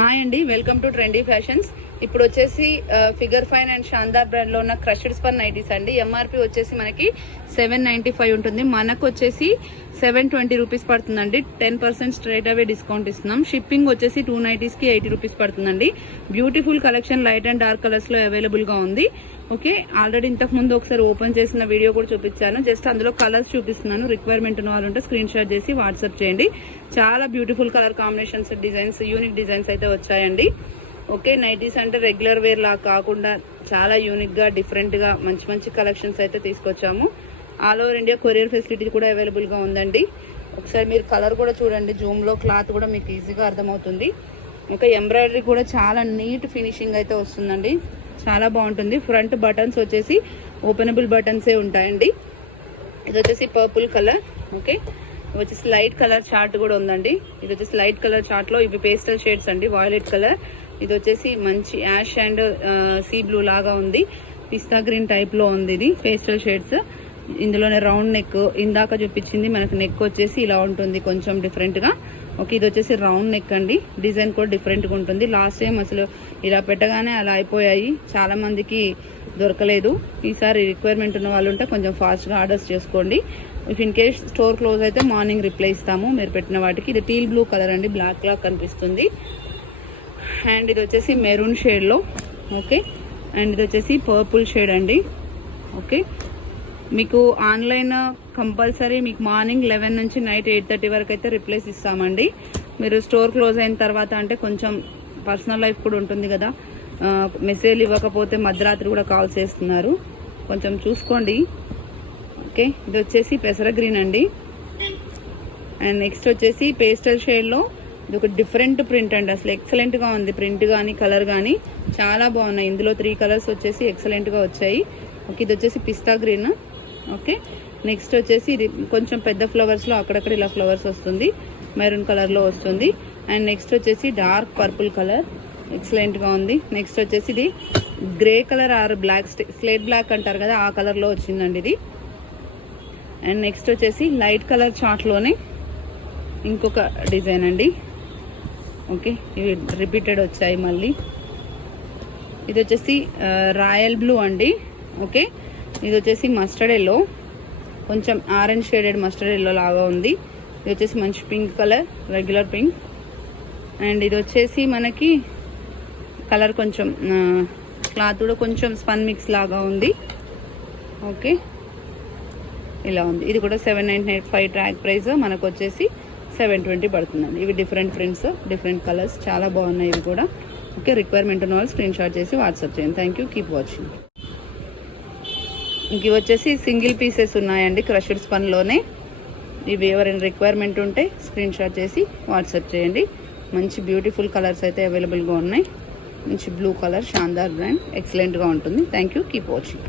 Hi అండి, welcome to trendy fashions. ఇప్పుడు వచ్చేసి ఫిగర్ ఫైన్ అండ్ షాందార్ బ్రాండ్ లో ఉన్న క్రష్డ్ స్పన్ నైటీస్ అండి. ఎంఆర్పి వచ్చేసి మనకి 795 ఉంటుంది. మనకు వచ్చేసి 720 రూపీస్ పడుతుందండి. 10% స్ట్రైట్ అవే డిస్కౌంట్ ఇస్తున్నాం. షిప్పింగ్ వచ్చేసి 2 నైటీస్ కి 80 రూపీస్ పడుతుందండి. Beautiful collection light and dark colours లో అవైలబుల్ గా ఉంది. ఓకే, ఆల్రెడీ ఇంతకు ముందు ఒకసారి ఓపెన్ చేసిన వీడియో కూడా చూపించాను. జస్ట్ అందులో కలర్స్ చూపిస్తున్నాను. రిక్వైర్మెంట్ ఉన్న వాళ్ళు ఉంటే స్క్రీన్ షాట్ చేసి వాట్సాప్ చేయండి. చాలా beautiful colour combinations, designs, unique designs అయితే వచ్చాయండి. ఓకే, నైటీస్ అంటే రెగ్యులర్ వేర్ లా కాకుండా చాలా యూనిక్ గా, డిఫరెంట్ గా మంచి మంచి కలెక్షన్స్ అయితే తీసుకొచ్చాము. All over India courier facility కూడా అవైలబుల్ గా ఉందండి. ఒకసారి మీరు కలర్ కూడా చూడండి. జూమ్ లో క్లాత్ కూడా మీకు ఈజీగా అర్థమవుతుంది. ఇంకా ఎంబ్రాయిడరీ కూడా చాలా నీట్ ఫినిషింగ్ అయితే వస్తుందండి. చాలా బాగుంటుంది. ఫ్రంట్ బటన్స్ వచ్చేసి ఓపెనబుల్ బటన్సే ఉంటాయండి. ఇది వచ్చేసి పర్పుల్ కలర్. ఓకే, ఇది వచ్చేసి లైట్ కలర్ చార్ట్ కూడా ఉందండి. ఇది వచ్చేసి లైట్ కలర్ చార్ట్ లో ఇవి పేస్టల్ షేడ్స్ అండి. వాయిలెట్ కలర్, ఇది వచ్చేసి మంచి యాష్ అండ్ సీ బ్లూ లాగా ఉంది. పిస్తా గ్రీన్ టైప్ లో ఉంది. ఇది పేస్టల్ షేడ్స్. ఇందులోనే రౌండ్ నెక్, ఇందాక చూపించింది మనకు నెక్ వచ్చేసి ఇలా ఉంటుంది, కొంచెం డిఫరెంట్ గా. ఓకే, ఇది వచ్చేసి రౌండ్ నెక్ అండి. డిజైన్ కూడా డిఫరెంట్ గా ఉంటుంది. లాస్ట్ టైం అసలు ఇలా పెట్టగానే అలా అయిపోయాయి, చాలా మందికి దొరకలేదు. ఈసారి రిక్వైర్మెంట్ ఉన్న వాళ్ళు ఉంటే కొంచెం ఫాస్ట్ గా ఆర్డర్స్ చేసుకోండి. If in case store close అయితే మార్నింగ్ రిప్లై ఇస్తాము మీరు పెట్టిన వాటికి. ఇది టీల్ బ్లూ కలర్ అండి, బ్లాక్ లా కనిపిస్తుంది. అండ్ ఇది వచ్చేసి మెరూన్ షేడ్ లో. ఓకే, అండ్ ఇది వచ్చేసి పర్పుల్ షేడ్ అండి. ఓకే, మీకు ఆన్లైన్ కంపల్సరీ మీకు మార్నింగ్ 11 నుంచి నైట్ 8:30 వరకు అయితే రిప్లైస్ ఇస్తామండి. మీరు స్టోర్ క్లోజ్ అయిన తర్వాత అంటే కొంచెం పర్సనల్ లైఫ్ కూడా ఉంటుంది కదా, మెసేజ్ ఇవ్వకపోతే మధ్యరాత్రి కూడా కాల్ చేస్తున్నారు, కొంచెం చూసుకోండి. ఓకే, ఇది వచ్చేసి పెసర గ్రీన్ అండి. అండ్ నెక్స్ట్ వచ్చేసి పేస్టల్ షేడ్లో ఇది ఒక డిఫరెంట్ ప్రింట్ అండి. అసలు ఎక్సలెంట్గా ఉంది. ప్రింట్ కానీ కలర్ కానీ చాలా బాగున్నాయి. ఇందులో 3 కలర్స్ వచ్చేసి ఎక్సలెంట్గా వచ్చాయి. ఓకే, ఇది వచ్చేసి పిస్తా గ్రీన్. ఓకే, నెక్స్ట్ వచ్చేసి ఇది కొంచెం పెద్ద ఫ్లవర్స్లో అక్కడక్కడ ఇలా ఫ్లవర్స్ వస్తుంది, మెరూన్ కలర్లో వస్తుంది. అండ్ నెక్స్ట్ వచ్చేసి డార్క్ పర్పుల్ కలర్, ఎక్సలెంట్గా ఉంది. నెక్స్ట్ వచ్చేసి ఇది grey colour or black, slate black అంటారు కదా, ఆ కలర్లో వచ్చిందండి ఇది. అండ్ నెక్స్ట్ వచ్చేసి లైట్ కలర్ చార్ట్లోనే ఇంకొక డిజైన్ అండి. ఓకే, ఇవి రిపీటెడ్ వచ్చాయి మళ్ళీ. ఇది వచ్చేసి రాయల్ బ్లూ అండి. ఓకే, ఇది వచ్చేసి మస్టర్డ్ ఎల్లో, కొంచెం ఆరెంజ్ షేడెడ్ మస్టర్డ్ ఎల్లో లాగా ఉంది. ఇది వచ్చేసి మంచి pink colour, regular pink. And ఇది వచ్చేసి మనకి కలర్ కొంచెం క్లాత్ కూడా కొంచెం స్పన్ మిక్స్ లాగా ఉంది. ఓకే, ఇలా ఉంది. ఇది కూడా 795 ట్రాక్ ప్రైస్, మనకు వచ్చేసి 720 పడుతుందండి. ఇవి డిఫరెంట్ ప్రింట్స్, డిఫరెంట్ కలర్స్, చాలా బాగున్నాయి ఇవి కూడా. ఓకే, రిక్వైర్మెంట్ ఉన్న వాళ్ళు స్క్రీన్ షాట్ చేసి వాట్సాప్ చేయండి. Thank you, keep watching. ఇంక ఇవి వచ్చేసి సింగిల్ పీసెస్ ఉన్నాయండి క్రష్డ్ స్పన్లోనే. ఇవి ఎవరైనా రిక్వైర్మెంట్ ఉంటే స్క్రీన్ షాట్ చేసి వాట్సాప్ చేయండి. మంచి బ్యూటిఫుల్ కలర్స్ అయితే అవైలబుల్గా ఉన్నాయి. మంచి బ్లూ కలర్, షాందార్ బ్రాండ్, ఎక్సలెంట్గా ఉంటుంది. Thank you, keep watching.